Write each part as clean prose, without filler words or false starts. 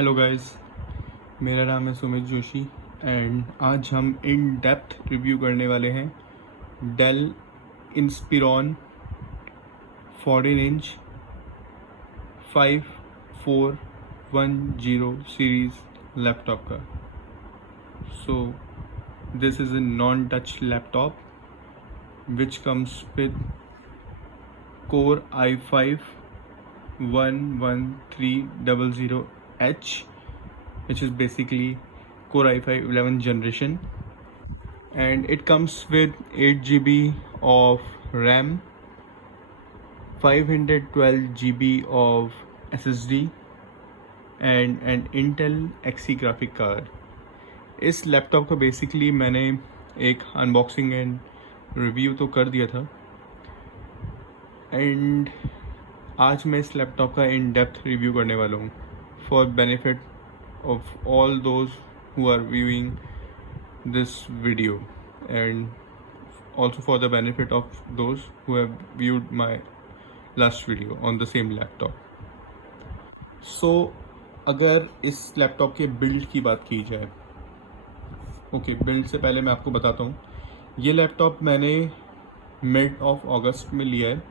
Hello guys, मेरा नाम है सुमित जोशी एंड आज हम इन डेप्थ रिव्यू करने वाले हैं Dell Inspiron 14 inch 5410 series laptop का। So this is a non touch laptop which comes with Core i5 11300H, which is basically Core i5 11th generation, and it comes with 8 GB of RAM, 512 GB of SSD and an Intel Xe graphic card. इस laptop का basically मैंने एक unboxing and review तो कर दिया था, and आज मैं इस लैपटॉप का इन डेप्थ रिव्यू करने वाला हूँ for benefit of all those who are viewing this video and also for the benefit of those who have viewed my last video on the same laptop. So अगर इस laptop के build की बात की जाए, बिल्ड से पहले मैं आपको बताता हूँ, ये लैपटॉप मैंने मिड ऑफ अगस्त में लिया है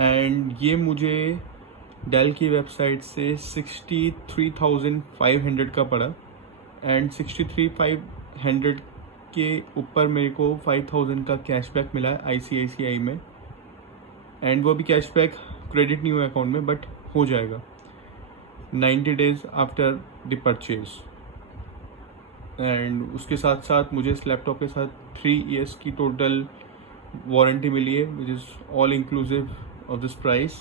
एंड ये मुझे डेल की वेबसाइट से 63,500 का पड़ा एंड 63,500 के ऊपर मेरे को 5,000 का कैशबैक मिला है ICICI में, एंड वो भी कैशबैक क्रेडिट नहीं हुआ अकाउंट में बट हो जाएगा 90 days after the purchase. And उसके साथ साथ मुझे इस लैपटॉप के साथ 3 years की टोटल वारंटी मिली है which is all inclusive of this price,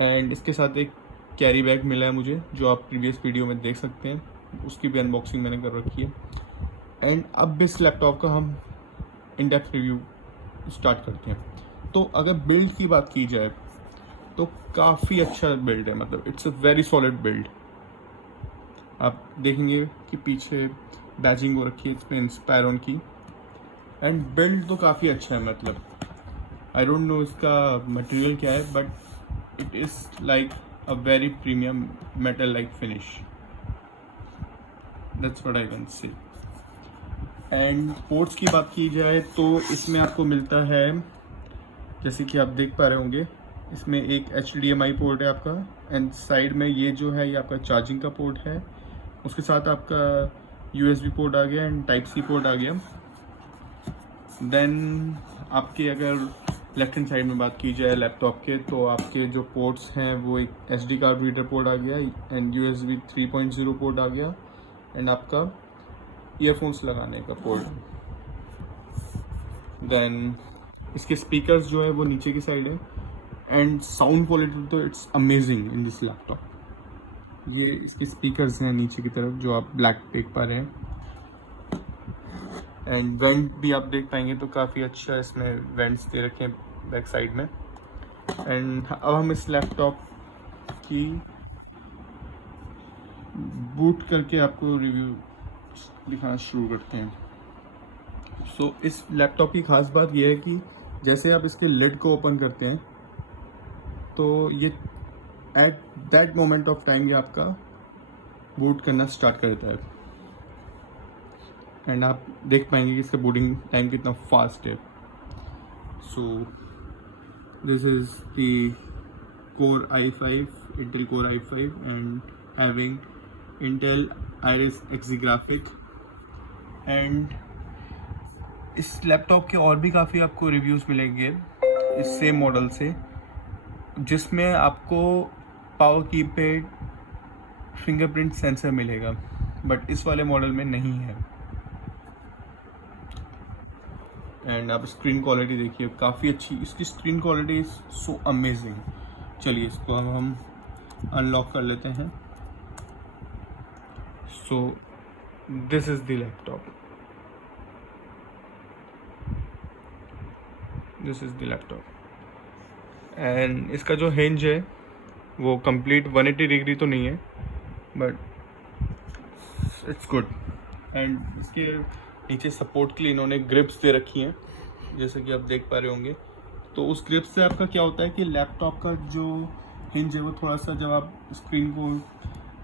and इसके साथ एक कैरी बैग मिला है मुझे जो आप प्रीवियस वीडियो में देख सकते हैं, उसकी भी अनबॉक्सिंग मैंने कर रखी है। एंड अब इस लैपटॉप का हम इन डेप्थ रिव्यू स्टार्ट करते हैं। तो अगर बिल्ड की बात की जाए तो काफ़ी अच्छा बिल्ड है, मतलब it's a very solid build. आप देखेंगे कि पीछे बैजिंग हो रखी है इसमें इंस्पायरॉन की, एंड बिल्ड तो काफ़ी अच्छा है। मतलब आई डोंट नो इसका मटेरियल क्या है but it is like a very premium metal like finish, that's what I can say. And ports की बात की जाए तो इसमें आपको मिलता है, जैसे कि आप देख पा रहे होंगे, इसमें एक HDMI पोर्ट है आपका, एंड साइड में ये जो है ये आपका चार्जिंग का पोर्ट है, उसके साथ आपका USB पोर्ट आ गया एंड Type-C पोर्ट आ गया। देन आपके अगर लेफ्ट हैंड साइड में बात की जाए लैपटॉप के, तो आपके जो पोर्ट्स हैं वो एक SD कार्ड रीडर पोर्ट आ गया एंड USB 3.0 पोर्ट आ गया एंड आपका ईयरफोन्स लगाने का पोर्ट। देन इसके स्पीकर्स जो है वो नीचे की साइड है, एंड साउंड क्वालिटी तो it's amazing in this laptop. ये इसके स्पीकर्स हैं नीचे की तरफ जो आप ब्लैक देख पा रहे हैं, एंड वेंट भी आप देख पाएंगे तो काफ़ी अच्छा इसमें वेंट्स दे रखे हैं बैक साइड में। एंड अब हम इस लैपटॉप की बूट करके आपको रिव्यू दिखाना शुरू करते हैं। सो इस लैपटॉप की खास बात यह है कि जैसे आप इसके लिड को ओपन करते हैं तो ये at that moment of time ये आपका बूट करना स्टार्ट करता है, एंड आप देख पाएंगे कि इसका बूटिंग टाइम कितना फास्ट है। So this is the Core i5, Intel Core i5 and having Intel Iris Xe graphic। And इस लैपटॉप के और भी काफ़ी आपको रिव्यूज़ मिलेंगे इस सेम मॉडल से, जिसमें आपको पावर कीपैड फिंगरप्रिंट सेंसर मिलेगा बट इस वाले मॉडल में नहीं है। एंड आप स्क्रीन क्वालिटी देखिए, काफ़ी अच्छी इसकी screen quality is so amazing. चलिए इसको हम अनलॉक कर लेते हैं। सो this is the laptop, this is the laptop, and इसका जो हिंज है वो कंप्लीट 180 डिग्री तो नहीं है बट इट्स गुड। एंड इसके नीचे सपोर्ट के लिए इन्होंने ग्रिप्स दे रखी हैं, जैसे कि आप देख पा रहे होंगे। तो उस ग्रिप से आपका क्या होता है कि लैपटॉप का जो हिंज है वो थोड़ा सा, जब आप स्क्रीन को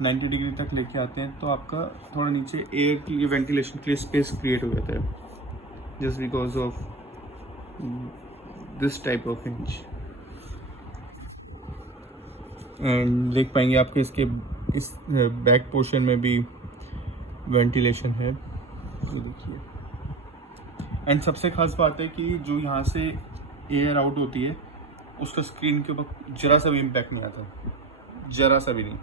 90 डिग्री तक लेके आते हैं तो आपका थोड़ा नीचे एयर के लिए, वेंटिलेशन के लिए स्पेस क्रिएट हो जाता है, just because of this type of hinge. And देख पाएंगे आपके इसके इस बैक पोर्शन में भी वेंटिलेशन है, ये देखिए। एंड सबसे खास बात है कि जो यहाँ से एयर आउट होती है उसका स्क्रीन के ऊपर जरा सा भी इम्पैक्ट नहीं आता, जरा सा भी नहीं।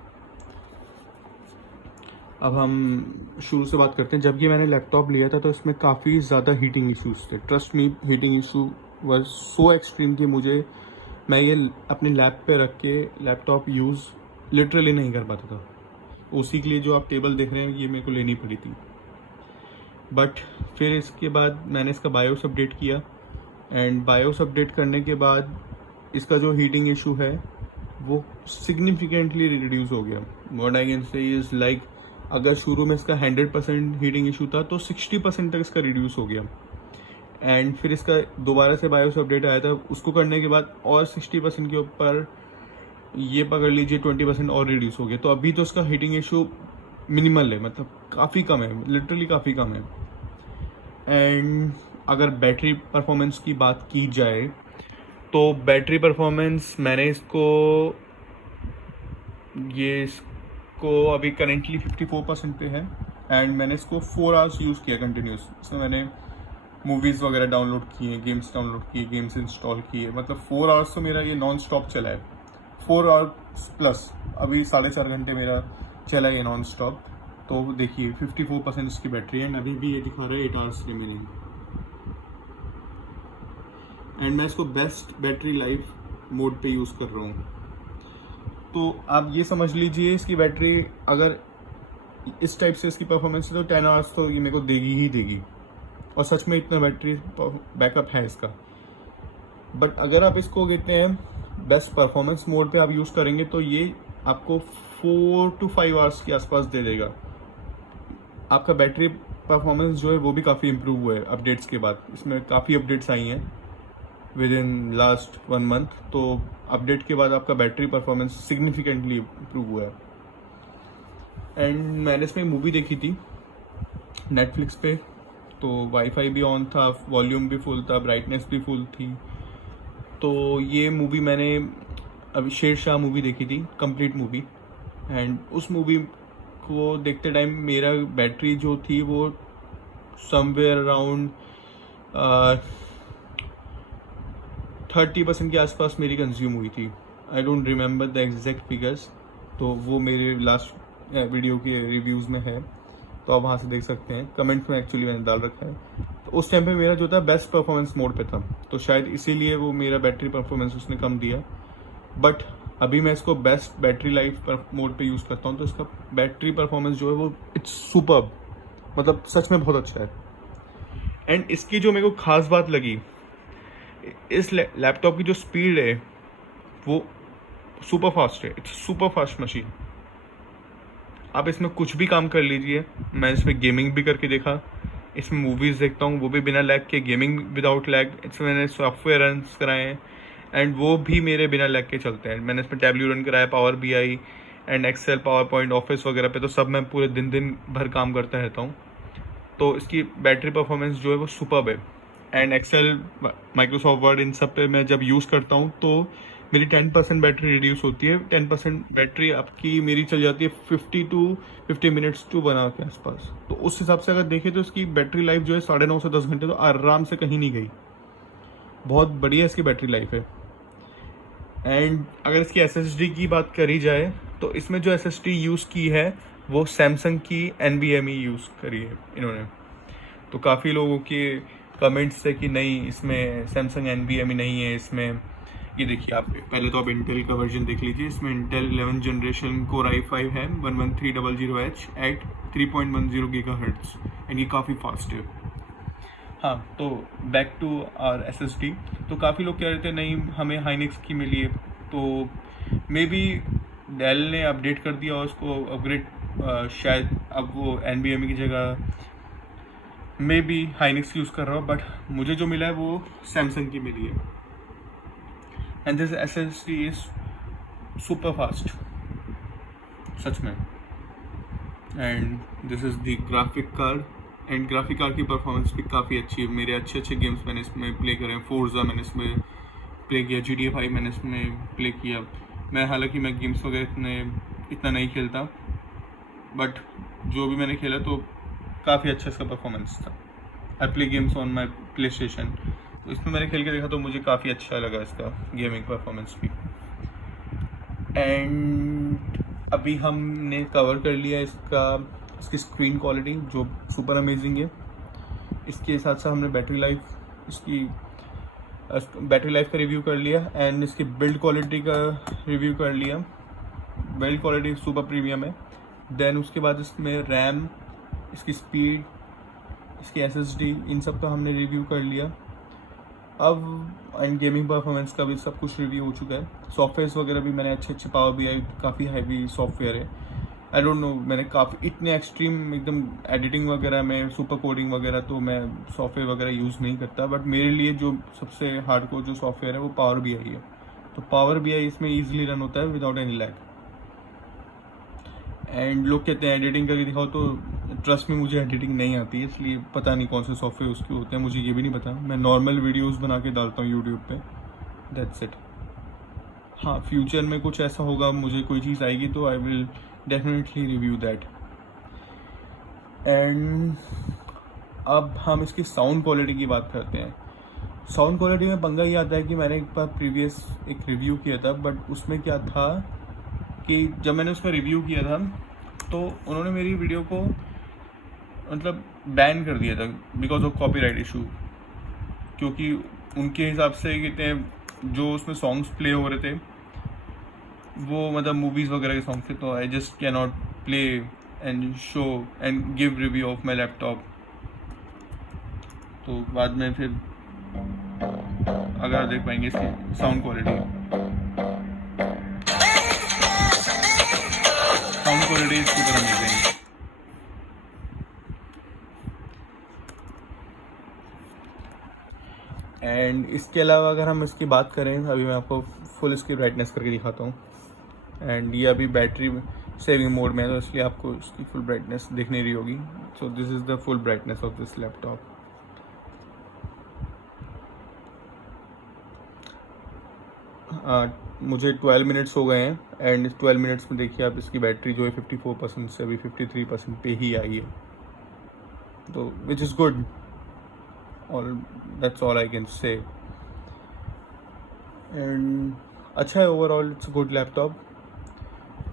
अब हम शुरू से बात करते हैं। जब ये मैंने लैपटॉप लिया था तो इसमें काफ़ी ज़्यादा हीटिंग इश्यूज थे। ट्रस्ट मी, हीटिंग इशू वर सो एक्सट्रीम कि मैं ये अपने लैप पे रख के लैपटॉप यूज़ लिटरली नहीं कर पाता था। उसी के लिए जो आप टेबल देख रहे हैं ये मेरे को लेनी पड़ी थी। बट फिर इसके बाद मैंने इसका बायोस अपडेट किया, एंड बायोस अपडेट करने के बाद इसका जो हीटिंग इशू है वो सिग्निफिकेंटली रिड्यूस हो गया। What I can say is like, अगर शुरू में इसका 100% हीटिंग इशू था तो 60% तक इसका रिड्यूस हो गया। एंड फिर इसका दोबारा से बायोस अपडेट आया था, उसको करने के बाद और 60% के ऊपर ये पकड़ लीजिए 20% और रिड्यूस हो गया। तो अभी तो इसका हीटिंग इशू मिनिमल है, मतलब काफ़ी कम है, लिटरली काफ़ी कम है। एंड अगर बैटरी परफॉर्मेंस की बात की जाए तो बैटरी परफॉर्मेंस मैंने इसको अभी करेंटली 54% पे है। एंड मैंने इसको 4 आवर्स यूज़ किया कंटिन्यूस। इसमें मैंने मूवीज़ वगैरह डाउनलोड किए, गेम्स डाउनलोड किए, गेम्स इंस्टॉल किए, मतलब 4 आवर्स तो मेरा ये नॉन स्टॉप चला है। 4 आवर्स प्लस अभी 4.5 घंटे मेरा चला है ये नॉन स्टॉप। तो देखिए 54% इसकी बैटरी है, एंड अभी भी ये दिखा रहा है 8 आवर्स रिमेनिंग। एंड मैं इसको बेस्ट बैटरी लाइफ मोड पे यूज़ कर रहा हूँ। तो आप ये समझ लीजिए इसकी बैटरी अगर इस टाइप से इसकी परफॉर्मेंस है तो 10 आवर्स तो ये मेरे को देगी ही देगी, और सच में इतना बैटरी बैकअप है इसका। बट अगर आप इसको कहते हैं बेस्ट परफॉर्मेंस मोड पे आप यूज़ करेंगे तो ये आपको 4 to 5 आवर्स के आसपास दे देगा। आपका बैटरी परफॉर्मेंस जो है वो भी काफ़ी इम्प्रूव हुआ है अपडेट्स के बाद। इसमें काफ़ी अपडेट्स आई हैं विद इन लास्ट 1 मंथ, तो अपडेट के बाद आपका बैटरी परफॉर्मेंस सिग्निफिकेंटली इम्प्रूव हुआ है। एंड मैंने इसमें मूवी देखी थी नेटफ्लिक्स पे, तो वाईफाई भी ऑन था, वॉल्यूम भी फुल था, ब्राइटनेस भी फुल थी। तो ये मूवी मैंने अभी शेरशाह मूवी देखी थी, कंप्लीट मूवी। एंड उस मूवी को देखते टाइम मेरा बैटरी जो थी वो समवेयर अराउंड 30% के आसपास मेरी कंज्यूम हुई थी। I don't remember the exact figures, तो वो मेरे लास्ट वीडियो के रिव्यूज़ में है, तो आप वहाँ से देख सकते हैं। कमेंट्स में एक्चुअली मैंने डाल रखा है। तो उस टाइम पे मेरा जो था बेस्ट परफॉर्मेंस मोड पे था, तो शायद इसीलिए वो मेरा बैटरी परफॉर्मेंस उसने कम दिया। बट अभी मैं इसको बेस्ट बैटरी लाइफ मोड पे यूज़ करता हूँ तो इसका बैटरी परफॉर्मेंस जो है वो इट्स सुपर्ब, मतलब सच में बहुत अच्छा है। एंड इसकी जो मेरे को खास बात लगी, इस लैपटॉप की जो स्पीड है वो सुपर फास्ट है। It's super fast machine. आप इसमें कुछ भी काम कर लीजिए। मैं इसमें गेमिंग भी करके देखा, इसमें मूवीज़ देखता हूँ वो भी बिना लैग के, गेमिंग विदाउट लैग। इसमें मैंने सॉफ्टवेयर रन कराए हैं एंड वो भी मेरे बिना लैग के चलते हैं। मैंने इसमें टैब्ल्यू रन कराया, power BI and Excel, PowerPoint, office वगैरह पे, तो सब मैं पूरे दिन भर काम करता रहता हूँ। तो इसकी बैटरी परफॉर्मेंस जो है वो सुपर्ब है। एंड एक्सेल, माइक्रोसॉफ्ट वर्ड, इन सब पे मैं जब यूज़ करता हूँ तो मेरी 10% बैटरी रिड्यूस होती है। 10% बैटरी आपकी मेरी चल जाती है 50 to 50 मिनट्स टू 1 आवर के आसपास। तो उस हिसाब से अगर देखें तो इसकी बैटरी लाइफ जो है 9.5 से 10 घंटे तो आराम से कहीं नहीं गई। बहुत बढ़िया इसकी बैटरी लाइफ है। एंड अगर इसकी SSD की बात करी जाए तो इसमें जो SSD यूज़ की है वो सैमसंग की NVMe यूज़ करी है इन्होंने। तो काफ़ी लोगों के कमेंट्स थे कि नहीं इसमें सैमसंग NVMe नहीं है इसमें। ये देखिए, आप पहले तो आप इंटेल का वर्जन देख लीजिए। इसमें Intel 11th generation core i5 है 11300H एट 3.10 GHz, एंड ये काफ़ी फास्ट है। हाँ, तो बैक टू आवर SSD। तो काफ़ी लोग कह रहे थे नहीं हमें हाइनिक्स की मिली है, तो मे बी डेल ने अपडेट कर दिया और उसको अपग्रेड, शायद अब वो NVMe की जगह मे बी हाइनिक्स यूज़ कर रहा हूँ। बट मुझे जो मिला है वो सैमसंग की मिली है। And this SSD is super fast सच में। And this is the graphic card, and graphic card की परफॉर्मेंस भी काफ़ी अच्छी है। मेरे अच्छे अच्छे गेम्स मैंने इसमें प्ले करे हैं। फोर्जा मैंने इसमें प्ले किया, GTA 5 मैंने इसमें प्ले किया। मैं हालांकि मैं गेम्स वगैरह इतना नहीं खेलता, बट जो भी मैंने खेला तो काफ़ी अच्छा इसका परफॉर्मेंस था। I play games on my play station, तो इसमें मैंने खेल के देखा तो मुझे काफ़ी अच्छा लगा इसका गेमिंग परफॉर्मेंस भी। एंड अभी हमने कवर कर लिया इसकी स्क्रीन क्वालिटी जो सुपर अमेजिंग है। इसके साथ साथ हमने बैटरी लाइफ का रिव्यू कर लिया, एंड इसकी बिल्ड क्वालिटी का रिव्यू कर लिया। बिल्ड क्वालिटी सुपर प्रीमियम है। देन उसके बाद इसमें रैम, इसकी स्पीड, इसकी SSD, इन सब का हमने रिव्यू कर लिया। अब एंड गेमिंग परफॉर्मेंस का भी सब कुछ रिव्यू हो चुका है। सॉफ्टवेयर्स वगैरह भी मैंने अच्छे पावर BI काफ़ी हैवी सॉफ्टवेयर है। आई डोंट नो, मैंने काफ़ी इतने एक्सट्रीम एकदम एडिटिंग वगैरह में, सुपर कोडिंग वगैरह तो मैं सॉफ्टवेयर वगैरह यूज़ नहीं करता, बट मेरे लिए जो सबसे हार्डकोर जो सॉफ्टवेयर है वो पावर BI है। तो पावर BI इसमें ईजिली रन होता है विदाउट एनी लैग। एंड लोग कहते हैं एडिटिंग करके दिखाओ, तो ट्रस्ट में मुझे एडिटिंग नहीं आती है, इसलिए पता नहीं कौन से सॉफ्टवेयर उसके होते हैं, मुझे ये भी नहीं पता। मैं नॉर्मल वीडियोस बना के डालता हूँ यूट्यूब पे, दैट्स इट। हाँ, फ्यूचर में कुछ ऐसा होगा, मुझे कोई चीज़ आएगी तो I will definitely review that. And अब हम इसकी साउंड क्वालिटी की बात करते हैं। साउंड क्वालिटी में पंगा ये आता है कि मैंने एक बार प्रीवियस एक रिव्यू किया था, बट उसमें क्या था कि जब मैंने उसका रिव्यू किया था तो उन्होंने मेरी वीडियो को मतलब बैन कर दिया था बिकॉज ऑफ कॉपीराइट इशू, क्योंकि उनके हिसाब से कहते जो उसमें सॉन्ग्स प्ले हो रहे थे वो मतलब मूवीज़ वगैरह के सॉन्ग थे, तो I just can not play and show and give review of my laptop. तो बाद में फिर अगर आप देख पाएंगे इसकी sound quality is super amazing. And इसके अलावा अगर हम इसकी बात करें, अभी मैं आपको फुल इसकी ब्राइटनेस करके दिखाता हूँ। एंड ये अभी बैटरी सेविंग मोड में है, तो इसलिए आपको इसकी फुल ब्राइटनेस दिख नहीं रही होगी। सो this is the full brightness of this laptop. मुझे 12 मिनट्स हो गए हैं, एंड इस 12 मिनट्स में देखिए आप इसकी बैटरी जो है 54% से अभी 53% पे ही आई है, तो विच इज़ गुड, और that's all I can say. And अच्छा है ओवरऑल, इट्स गुड लैपटॉप।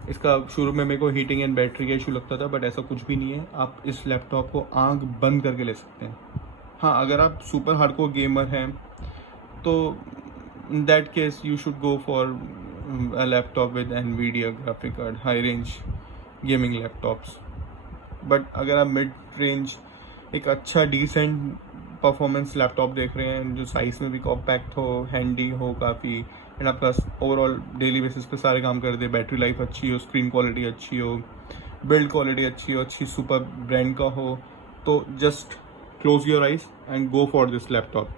इसका शुरू में मेरे को हीटिंग एंड बैटरी का इशू लगता था, बट ऐसा कुछ भी नहीं है। आप इस लैपटॉप को आंख बंद करके ले सकते हैं। हाँ, अगर आप सुपर हार्डकोर गेमर हैं तो in that case you should go for a laptop with NVIDIA graphic card, high range gaming laptops। but अगर आप मिड रेंज एक अच्छा डिसेंट परफॉर्मेंस लैपटॉप देख रहे हैं जो साइज में भी कॉम्पैक्ट हो, हैंडी हो काफ़ी, एंड आपका ओवरऑल डेली बेसिस पे सारे काम कर दे, बैटरी लाइफ अच्छी हो, स्क्रीन क्वालिटी अच्छी हो, बिल्ड क्वालिटी अच्छी हो, अच्छी सुपर ब्रांड का हो, तो just close your eyes and go for this laptop.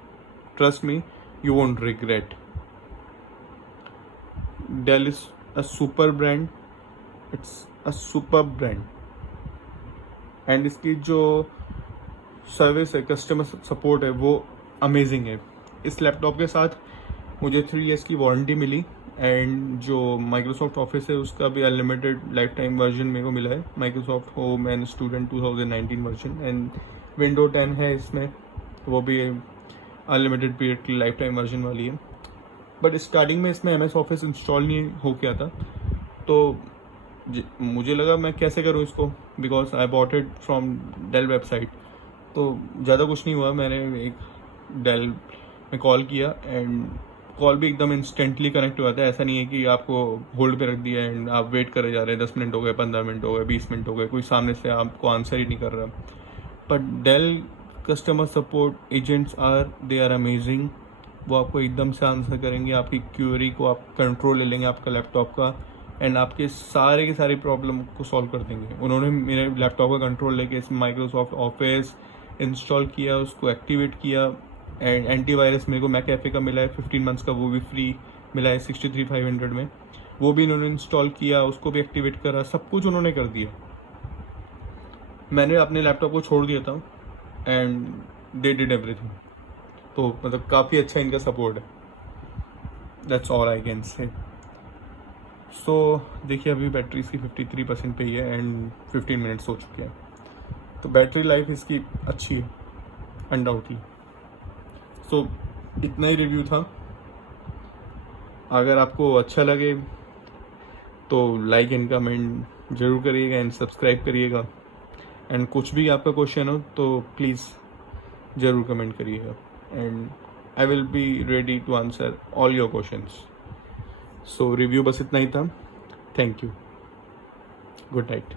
Trust me, you won't regret। Dell is a super brand, it's a super brand। And इसकी जो सर्विस है, कस्टमर सपोर्ट है, वो अमेजिंग है। इस लैपटॉप के साथ मुझे 3 years की वारंटी मिली, एंड जो माइक्रोसॉफ्ट ऑफिस है उसका भी अनलिमिटेड लाइफ टाइम वर्जन मेरे को मिला है, Microsoft home and student 2019 version, and window 10 है इसमें, वो भी अनलिमिटेड पीरियड की लाइफ टाइम वर्जन वाली है। बट स्टार्टिंग में इसमें MS ऑफिस इंस्टॉल नहीं हो गया था, तो मुझे लगा मैं कैसे करूँ इसको, because I bought it from Dell website. तो ज़्यादा कुछ नहीं हुआ, मैंने एक डेल में कॉल किया, एंड कॉल भी एकदम इंस्टेंटली कनेक्ट हुआ था। ऐसा नहीं है कि आपको होल्ड पे रख दिया एंड आप वेट करे जा रहे हैं, 10 मिनट हो गए, 15 मिनट हो गए, 20 मिनट हो गए, कोई सामने से आपको आंसर ही नहीं कर रहा। But Dell customer support agents they are amazing. वो आपको एकदम से आंसर करेंगे, आपकी क्यूरी को आप कंट्रोल ले लेंगे आपका लैपटॉप का, एंड आपके सारे के सारे प्रॉब्लम को सॉल्व कर देंगे। उन्होंने मेरे लैपटॉप का कंट्रोल लेके इस माइक्रोसॉफ्ट ऑफिस इंस्टॉल किया, उसको एक्टिवेट किया, एंड एंटीवायरस मेरे को मैकएफे का मिला है 15 months का, वो भी फ्री मिला है 63,500 में। वो भी इन्होंने इंस्टॉल किया, उसको भी एक्टिवेट करा, सब कुछ उन्होंने कर दिया। मैंने अपने लैपटॉप को छोड़ दिया था एंड दे डिड एवरीथिंग। तो मतलब काफ़ी अच्छा इनका सपोर्ट है। That's all I can say. सो देखिए अभी बैटरी इसकी 53% पे ही है एंड 15 मिनट्स हो चुके हैं, तो बैटरी लाइफ इसकी अच्छी है अनडाउटली। सो इतना ही रिव्यू था। अगर आपको अच्छा लगे तो लाइक एंड कमेंट ज़रूर करिएगा एंड सब्सक्राइब करिएगा। एंड कुछ भी आपका क्वेश्चन हो तो प्लीज़ ज़रूर कमेंट करिएगा and I will be ready to answer all your questions. So review बस इतना ही था। Thank you. Good night.